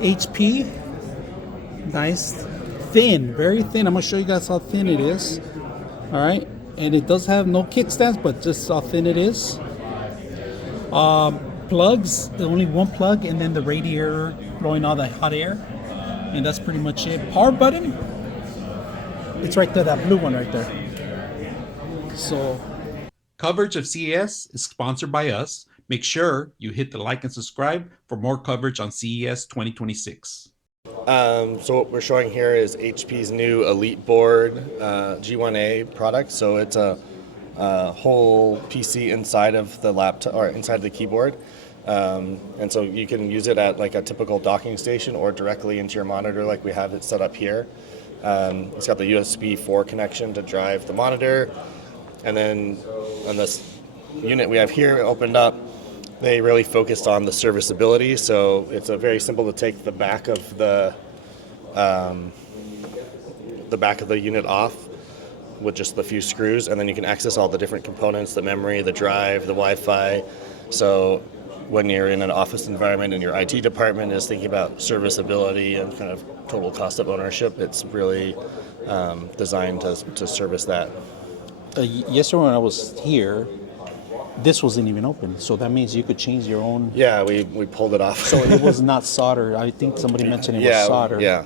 HP. Nice. Thin, very thin. I'm going to show you guys how thin it is. All right. And it does have no kickstands, but just how thin it is. Plugs, only one plug, and then the radiator blowing all the hot air. And that's pretty much it. Power button, it's right there, that blue one right there. So, coverage of CES is sponsored by us. Make sure you hit the like and subscribe for more coverage on CES 2026. So what we're showing here is HP's new EliteBoard G1a product. So it's a whole PC inside of the laptop or inside the keyboard, and so you can use it at like a typical docking station or directly into your monitor, like we have it set up here. It's got the USB 4 connection to drive the monitor, and then on this unit we have here opened up, they really focused on the serviceability. So it's very simple to take the back of the unit off with just the few screws, and then you can access all the different components, the memory, the drive, the Wi-Fi. So when you're in an office environment and your IT department is thinking about serviceability and kind of total cost of ownership, it's really designed to service that. Yesterday when I was here, this wasn't even open, so that means you could change your own. Yeah, we pulled it off. So it was not soldered. I think somebody mentioned it was soldered. Yeah.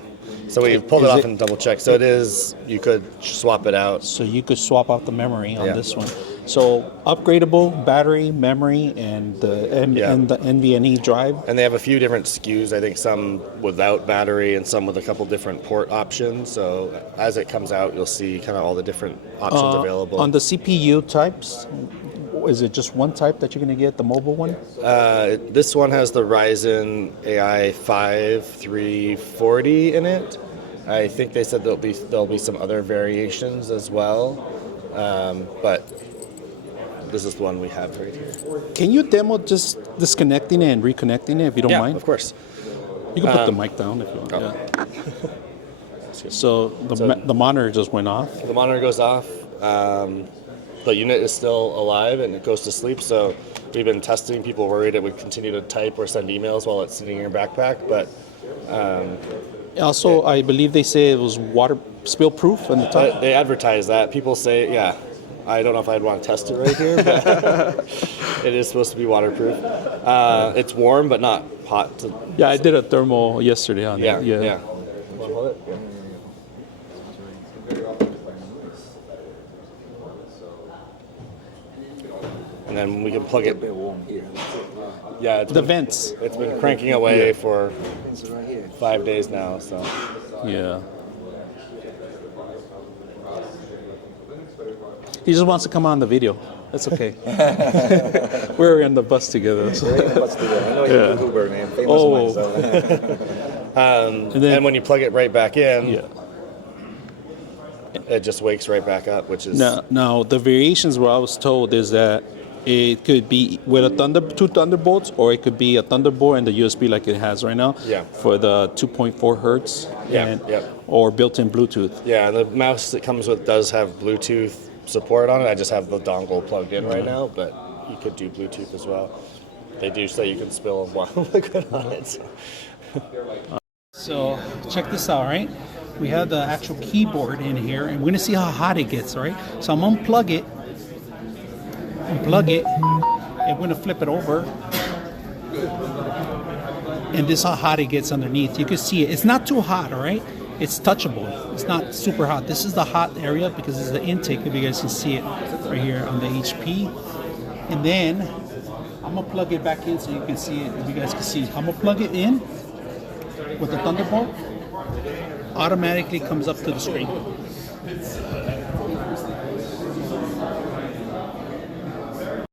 So we pulled it off and double checked. So it is, you could swap it out. So you could swap out the memory on this one. So upgradable battery, memory, and the NVMe drive. And they have a few different SKUs. I think some without battery and some with a couple different port options. So as it comes out, you'll see kind of all the different options available. On the CPU types, is it just one type that you're going to get, the mobile one? This one has the Ryzen AI 5 340 in it. I think they said there'll be some other variations as well, but this is the one we have right here. Can you demo just disconnecting it and reconnecting it if you don't mind? Yeah, of course. You can put the mic down if you want. Yeah. So the monitor just went off? The monitor goes off. The unit is still alive and it goes to sleep, so we've been testing. People worried it would continue to type or send emails while it's sitting in your backpack, but also I believe they say it was water spill proof on the top. They advertise that. People say, yeah. I don't know if I'd want to test it right here, but it is supposed to be waterproof. It's warm, but not hot. Yeah, I did a thermal yesterday on it. Yeah. Yeah. Want to hold it? And then we can plug it. Yeah, it's vents. It's been cranking away for 5 days now. So. Yeah. He just wants to come on the video. That's okay. We're in the bus together. So. We're in the bus together. I know you're a YouTuber, man. Famous one. So. And when you plug it right back in, it just wakes right back up, which is... Now, the variations what I was told is that it could be with two Thunderbolts, or it could be a Thunderbolt and the USB like it has right now for the 2.4 hertz or built-in Bluetooth. Yeah, and the mouse that comes with does have Bluetooth support on it. I just have the dongle plugged in right now, but you could do Bluetooth as well. They do say you can spill wild liquid on it. So check this out, right? We have the actual keyboard in here, and we're going to see how hot it gets, all right? So I'm going to unplug it, and we're going to flip it over. And this is how hot it gets underneath. You can see it. It's not too hot, all right? It's touchable. It's not super hot. This is the hot area because this is the intake, if you guys can see it right here on the HP. And then I'm going to plug it back in so you can see it, if you guys can see. I'm going to plug it in with the Thunderbolt. Automatically comes up to the screen.